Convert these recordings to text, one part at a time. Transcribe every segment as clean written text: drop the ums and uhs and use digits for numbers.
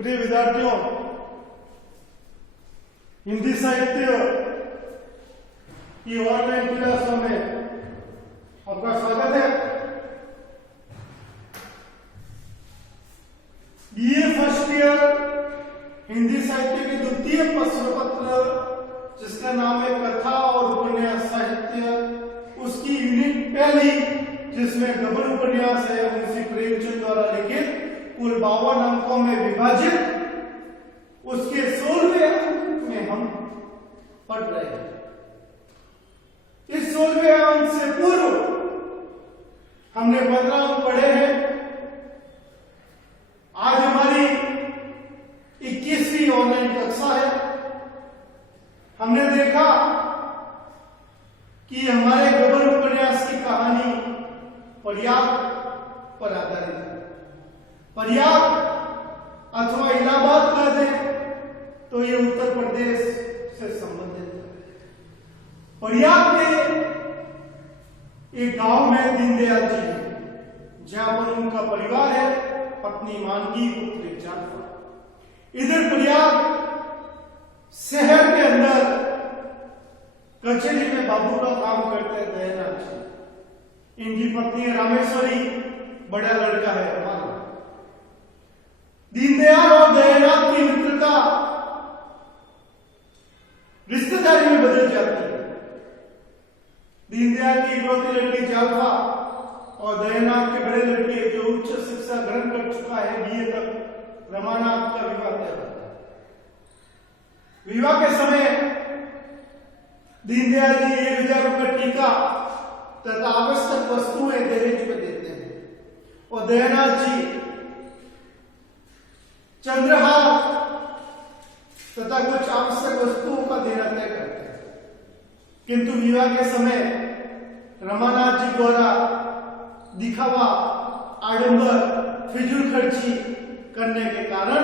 प्रिय विद्यार्थियों, हिंदी साहित्य की ऑनलाइन क्लासों में आपका स्वागत है। बीए फर्स्ट ईयर हिंदी साहित्य के द्वितीय प्रश्न पत्र, जिसका नाम है कथा और उपन्यास साहित्य, उसकी यूनिट पहली, जिसमें गबन उपन्यास है, मुंशी प्रेमचंद द्वारा लिखित, कुल 52 अंकों में विभाजित, उसके 16वें अंक में हम पढ़ रहे हैं। इस 16वें अंक से पूर्व हमने 15 अंक पढ़े हैं। आज हमारी 21वीं ऑनलाइन कक्षा है। हमने देखा कि हमारे गबन उपन्यास की कहानी प्रयाग पर आधारित है। प्रयाग अथवा इलाहाबाद कह दें तो ये उत्तर प्रदेश से संबंधित है। प्रयाग के एक गांव में दीनदयाल जी है, जहां पर उनका परिवार है, पत्नी मानकी, पुत्र जालपा। इधर प्रयाग शहर के अंदर कचहरी में बाबू का काम करते हैं दयानाथ जी। इनकी पत्नी रामेश्वरी, बड़ा लड़का है हमारा। दीनदयाल और दयानाथ की मित्रता रिश्तेदारी में बदल जाती है। दीनदयाल की इकलौती लड़की जालपा और दयानाथ के बड़े लड़के, जो उच्च शिक्षा ग्रहण कर चुका है, बीए तक, रमानाथ का विवाह तय होता है। विवाह के समय दीनदयाल जी 1000 रुपये टीका तथा आवश्यक वस्तुएं दहेज में देते हैं और दयानाथ जी चंद्रहार तथा कुछ आवश्यक वस्तुओं का देना तय करते हैं। किंतु विवाह के समय रमानाथ जी द्वारा दिखावा, आडंबर, फिजूल खर्ची करने के कारण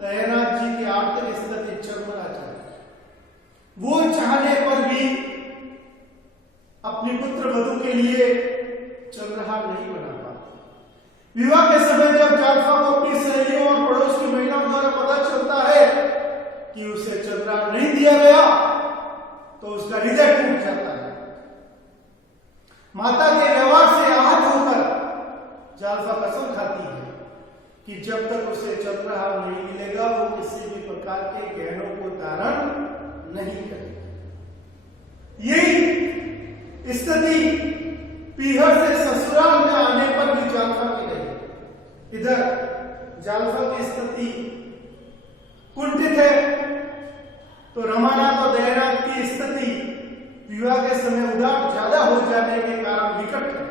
दयानाथ जी की आर्थिक स्थिति चरमरा जाती है। वो चाहने पर भी अपनी पुत्र वधू के लिए चंद्रहार नहीं बना पाते। विवाह के समय जब जालपा को अपनी सहेलियों और पड़ोस की महिलाओं द्वारा पता चलता है कि उसे चंद्रहार नहीं दिया गया, तो उसका हृदय टूट जाता है। माता के व्यवहार से आहत होकर जालपा कसम खाती है कि जब तक उसे चंद्रहार नहीं मिलेगा, वो किसी भी प्रकार के गहनों को धारण नहीं करेगी। यही स्थिति पीहर से ससुराल में आने पर भी जालपा की रही। इधर जालपा की स्थिति कुंठित है, तो रमानाथ और दयानाथ की स्थिति विवाह के समय उधार ज्यादा हो जाने के कारण विकट है।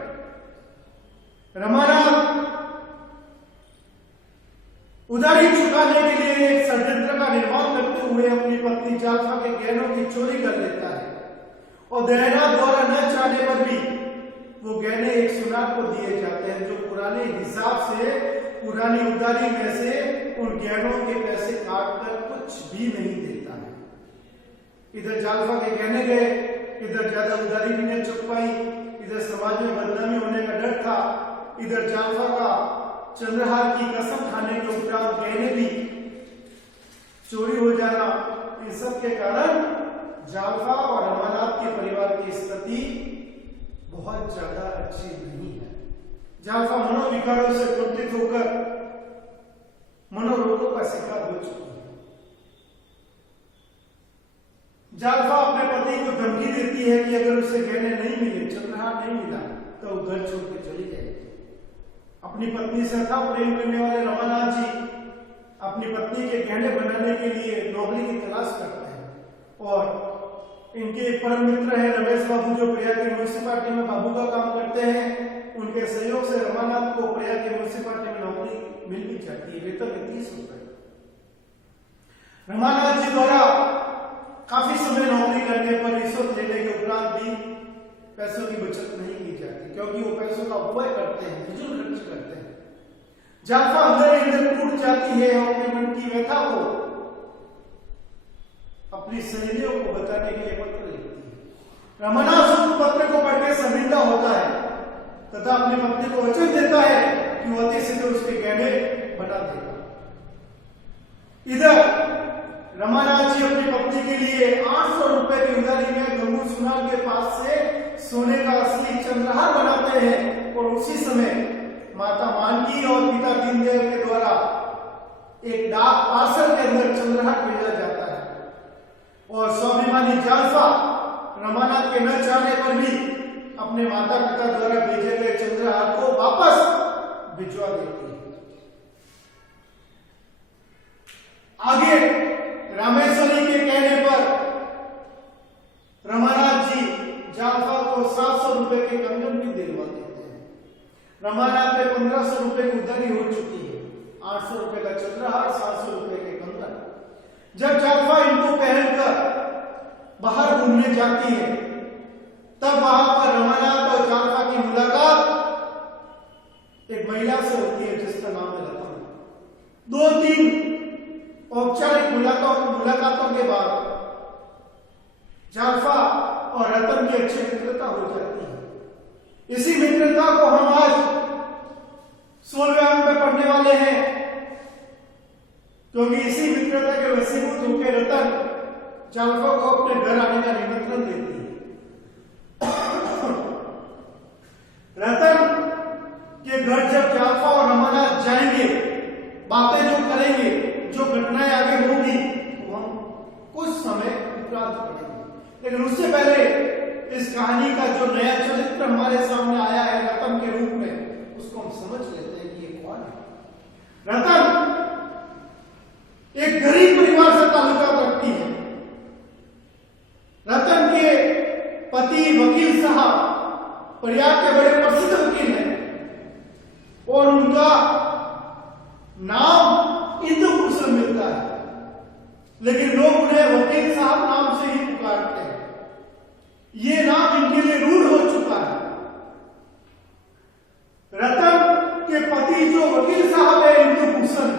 रमानाथ उधारी चुकाने के लिए एक षड्यंत्र का निर्माण करते हुए अपनी पत्नी जालपा के गहनों की चोरी कर लेता है और दयानाथ द्वारा न चाहने पर भी वो गहने एक सुनार को दिए जाते हैं, जो पुराने हिसाब से, पुरानी उधारी में से उन गहनों के पैसे काटकर कुछ भी नहीं देता है। इधर जालपा के गहने गए, इधर ज्यादा उधारी भी नहीं चुक पाई, इधर समाज में बदनामी होने का डर था, इधर जालपा का चंद्रहार की कसम खाने के उपरांत गहने भी चोरी हो जाना, इन सब के कारण जालपा और रमानाथ के परिवार की स्थिति बहुत ज्यादा अच्छी नहीं है। जालपा मनोविकारों से कुंठित होकर मनोरोगों का शिकार हो चुकी है। जालपा अपने पति को धमकी देती है कि अगर उसे गहने नहीं मिले, चंद्रहार नहीं मिला, तो वो घर छोड़ के चली जाएगी। अपनी पत्नी से अथाह प्रेम करने वाले रमानाथ जी अपनी पत्नी के गहने बनाने के लिए नौकरी की तलाश करते हैं और इनके परम मित्र हैं रमेश बाबू, जो प्रयाग की म्युनिसिपालिटी में बाबू का काम करते हैं। उनके सहयोग से रमानाथ को प्रयाग की म्युनिसिपालिटी में नौकरी मिल भी जाती है, वेतन 30 रुपए। रमानाथ जी द्वारा काफी समय नौकरी करने पर रिश्वत लेने के उपरांत भी पैसों की बचत नहीं की जाती, क्योंकि वो पैसों का उपयोग करते हैं, फिजूल खर्च करते हैं। जालपा अंदर टूट जाती है और अपने मन की व्यथा को अपनी सहेलियों को बताने के लिए पत्र लिखती है। रमानाथ उस पत्र को पढ़ के शर्मिंदा होता है तथा अपनी पत्नी को वचन देता है कि वो अति शीघ्र उसके गहने बना देगा। इधर रमानाथ जी अपनी पत्नी के लिए 800 रुपए की उधारी में गंगू सुनार के पास से सोने का असली चंद्रहार बनाते हैं और उसी समय माता मानकी और पिता दीनदयाल के द्वारा एक डाक पार्सल के अंदर चंद्रहार भेजा जाता है और स्वाभिमानी जालसा रमानाथ के न चाहने पर भी अपने माता पिता द्वारा भेजे गए चंद्रहार को वापस भिजवा देती है। आगे रामेश्वरी के कहने पर रमानाथ जी जालसा को 700 रुपए के कंगन भी दिलवा देते हैं। रमानाथ में 1500 रुपए की उधारी हो चुकी है, 800 रुपए का चंद्रहार, 700 रुपए के कंगन। जब जालसा इनको पहनकर बाहर घूमने जाती है तब वहां पर रमानाथ और जालसा की मुलाकात एक महिला से होती है जिसका नाम है रतन। 2-3 औपचारिक मुलाकातों के बाद जालसा और रतन की अच्छी मित्रता हो जाती है। इसी मित्रता को हम आज 16वें अंक में पढ़ने वाले हैं, क्योंकि इसी मित्रता के वशीभूत होकर रतन जालसा को अपने घर आने का निमंत्रण देती है। रतन के घर जब जालसा और रमानाथ जाएंगे, बातें जो करेंगे, जो घटनाएं आगे होगी वो हम कुछ समय उपरांत पढ़ेंगे। लेकिन उससे पहले इस कहानी का जो नया चरित्र हमारे सामने आया है रतन के रूप में, उसको हम समझ लेते हैं कि ये कौन है। रतन एक गरीब परिवार से ताल्लुकात रखती है। रतन के पति वकील साहब प्रयाग के बड़े प्रसिद्ध वकील हैं और उनका नाम इंदुभूषण मिलता है, लेकिन लोग उन्हें वकील साहब नाम से ही पुकारते हैं। ये नाम इनके लिए रूढ़ हो चुका है। रतन के पति जो वकील साहब है इंदुभूषण,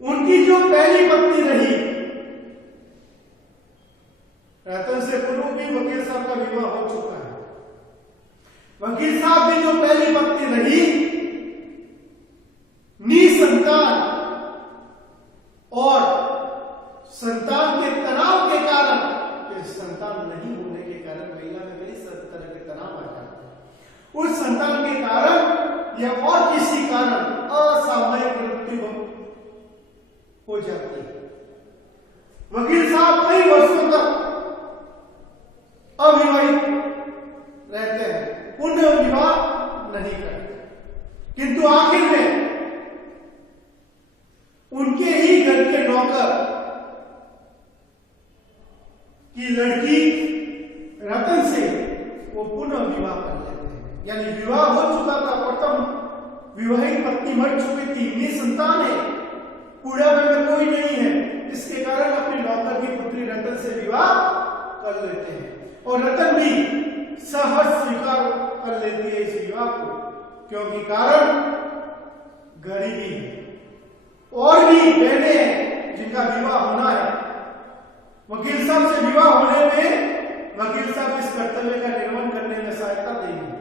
उनकी जो पहली पत्नी रही, रतन से पूर्व भी वकील साहब का विवाह हो चुका है। वकील साहब की जो पहली पत्नी रही, निसंतान और संतान के तनाव के कारण, संतान नहीं होने के कारण महिला में कई तरह के तनाव आ जाते हैं। उस संतान के कारण या और किसी कारण असामयिक मृत्यु हो जाती है। वकील साहब कई वर्षों तक अविवाहित रहते हैं, पुनः विवाह नहीं करते, किंतु आखिर में उनके ही घर के नौकर की लड़की रतन से वो पुनः विवाह कर लेते हैं। यानी विवाह हो चुका था, प्रथम विवाहित पत्नी मर चुकी थी, निसंतान है, बुढ़ापे में कोई नहीं है, इसके कारण अपनी नौकर की पुत्री रतन से विवाह कर लेते हैं और रतन भी सहज स्वीकार कर लेती है इस विवाह को, क्योंकि कारण गरीबी है। और भी बहनें हैं जिनका विवाह होना है। वकील साहब से विवाह होने में वकील साहब इस कर्तव्य का निर्वहन करने में सहायता देंगे,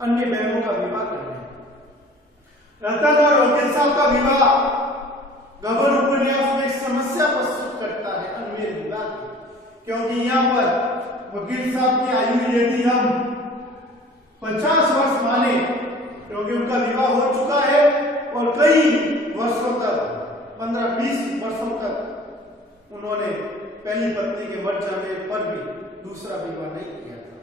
अन्य बहनों का विवाह करने। रतन और वकील साहब का विवाह गबर उपन्यास में एक समस्या प्रस्तुत करता है, अन्य विवाह, क्योंकि यहाँ पर वकील साहब की आयु यदि हम 50 वर्ष माने, क्योंकि उनका विवाह हो चुका है और कई वर्षों तक 15-20 वर्षों तक उन्होंने पहली पत्नी के मर जाने पर भी दूसरा विवाह नहीं किया था।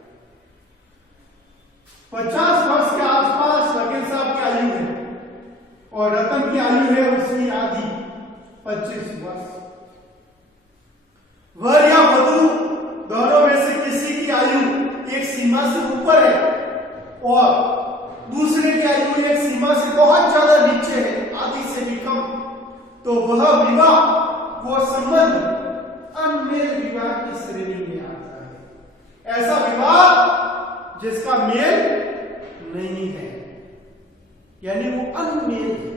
50 वर्ष के आसपास वकील साहब की आयु है और रतन की आयु है उसकी आधी 25 वर्ष। वर या वधू दोनों में से किसी की आयु एक सीमा से ऊपर है और दूसरे की आयु एक सीमा से बहुत ज्यादा नीचे है, आधी से भी कम, तो वह विवाह, वो संबंध अनमेल विवाह की श्रेणी में आता है। ऐसा विवाह जिसका मेल नहीं है, यानी वो अनमेल है।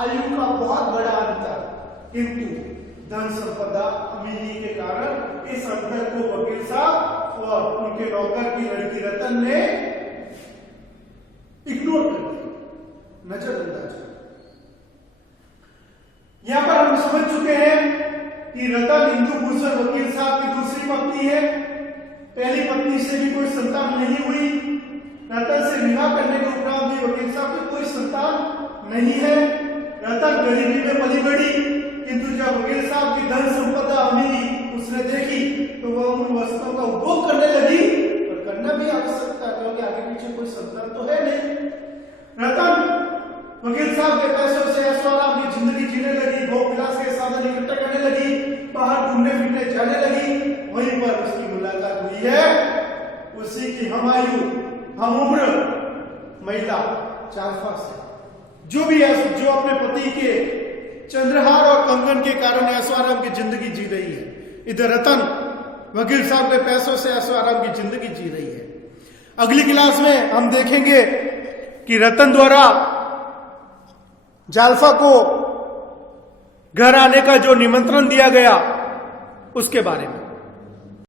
आयु का बहुत बड़ा अंतर, किंतु धन संपदा अमीरी के कारण इस अंतर को वकील साहब और उनके नौकर की लड़की रतन ने इग्नोर कर दिया, नजरअंदाज। यहां पर हम समझ चुके हैं कि रतन इंदुभूषण वकील साहब की दूसरी पत्नी है। पहली पत्नी से भी कोई संतान नहीं हुई। रतन से विवाह करने के उपरांत भी वकील साहब की कोई संतान नहीं है। रतन गरीबी में पली बड़ी, किंतु जब वकील साहब की धन संपदा अमीरी उसने देखी तो वह उन वस्तुओं का उपभोग करने लगी, और करना भी आवश्यक था क्योंकि आगे पीछे कोई संतान तो है नहीं। रतन वकील साहब के पैसों से ऐशोआराम की जिंदगी जीने लगी, भोग विलास के साधन इकट्ठा करने लगी, बाहर घूमने फिरने जाने लगी। वहीं पर उसकी मुलाकात हुई है उसी की हम आयु हम उम्र महिला चालफा से, जो भी है जो अपने पति के चंद्रहार और कंगन के कारण ऐशोआराम की जिंदगी जी रही है। इधर रतन वकील साहब के पैसों से ऐशोआराम की जिंदगी जी रही है। अगली क्लास में हम देखेंगे कि रतन द्वारा जालफा को घर आने का जो निमंत्रण दिया गया उसके बारे में।